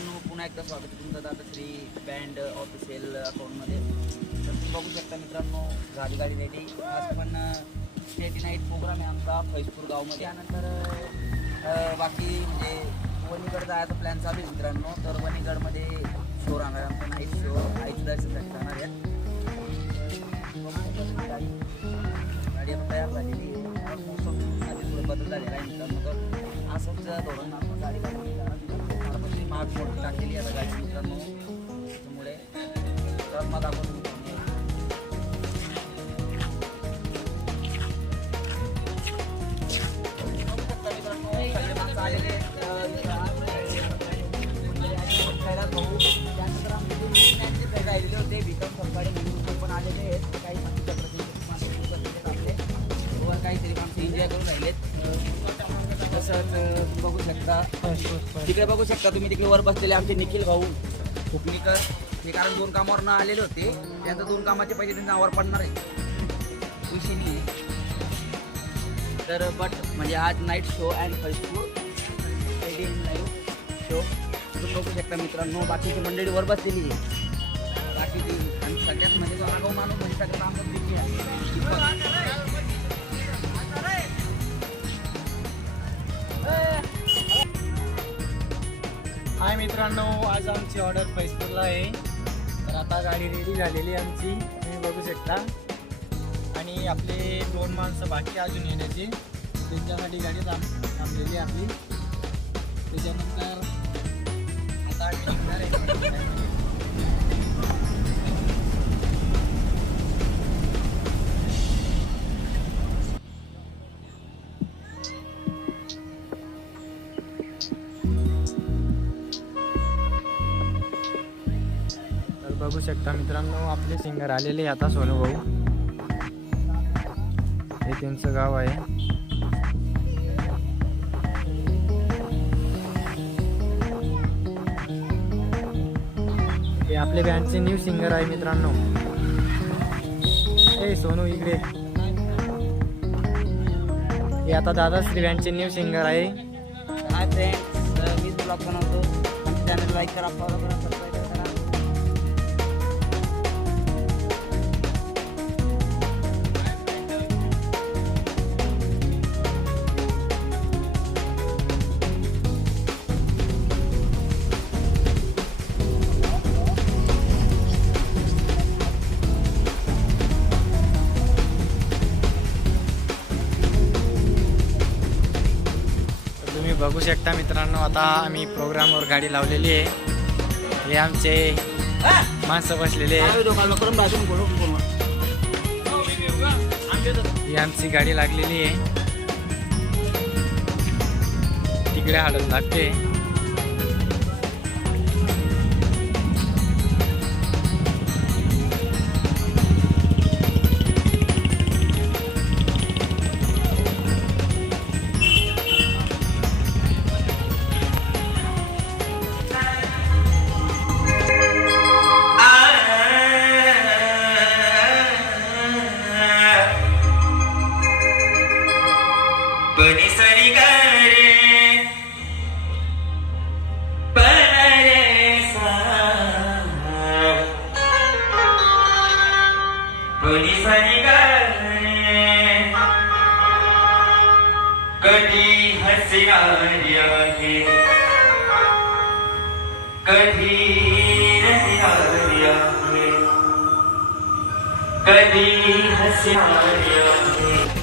मित्रांनो, पुन्हा एकदा स्वागत आहे तुमचं दादाश्री बँड ऑफिशियल अकाउंटमध्ये. तर तुम्ही बघू शकता मित्रांनो, गाडी रेडी. आज पण स्टेटी नाईट प्रोग्राम आहे आमचा फैजपूर गावमध्ये. त्यानंतर बाकी म्हणजे वणीगड जायचा प्लॅन चालू आहे मित्रांनो. तर वणीगडमध्ये शो राहणार आहे आमचा, नाईट शो आईचं दर्शनासाठी जाणार आहे. गाडी आता तयार झालेली आहे. मोसम आधी थोडं बदल झालेला आहे मित्रांनो. तर असंच धोरण आपण गाडी महाग मोठी टाकलेली आता गाडी मित्रांनो. त्यामुळे तर मग आपण सगळे माणसं आलेले त्यानंतर आमचे राहिलेले होते विक्रम सरकारी म्हणून पण आलेले आहेत. काही आपले वर काहीतरी माणसं एन्जॉय करून राहिलेत. तसंच बघू शकता तिकडे बघू शकता तुम्ही, तिकडे वर बसलेले आमचे निखिल भाऊ फुकणीकर. ते कारण 2 कामावर आलेले होते, त्यांचं 2 कामाचे पैसे त्यांच्या नावावर पडणार आहे, विषय नाही. तर बट म्हणजे आज night show and Faizpur live show तुम्ही बघू शकता मित्रांनो. बाकीची मंडळी वर बसलेली आहे. बाकीची आणि सगळ्यात म्हणजे जो आगाऊ माणूस म्हणजे सगळ्यात आमचं दिली आहे. हाय मित्रांनो, आज आमची ऑर्डर फैजपूरला आहे. तर आता गाडी रेडी झालेली आहे आमची, तुम्ही बघू शकता. आणि आपले 2 माणसं बाकी अजून येण्याची, त्यांच्यासाठी गाडी थांबलेली आहे आपली. त्याच्यानंतर आता आम्ही निघणार आहे. बघू शकता मित्रांनो, आपले सिंगर आलेले आता सोनू भाऊ. हे त्यांचं गाव आहे. हे आपले बँडचे न्यू सिंगर आहे मित्रांनो. हे सोनू इकडे. हे आता दादाश्री बँडचे न्यू सिंगर आहे. हाय फ्रेंड्स, मी ब्लॉग बनवतो. आमच्या चॅनल लाईक करा, फॉलो करा, सबस्क्राईब करा. बघू शकता मित्रांनो, आता आम्ही प्रोग्रामवर गाडी लावलेली आहे. हे आमचे माणसं बसलेले आहे. ही आमची गाडी लागलेली आहे. तिकडे हळद लागते. बनी सरी रे परे सा, बनी सरी रे कधी हसणारी आहे, कधी रडणारी आहे, कधी हसणारी आहे.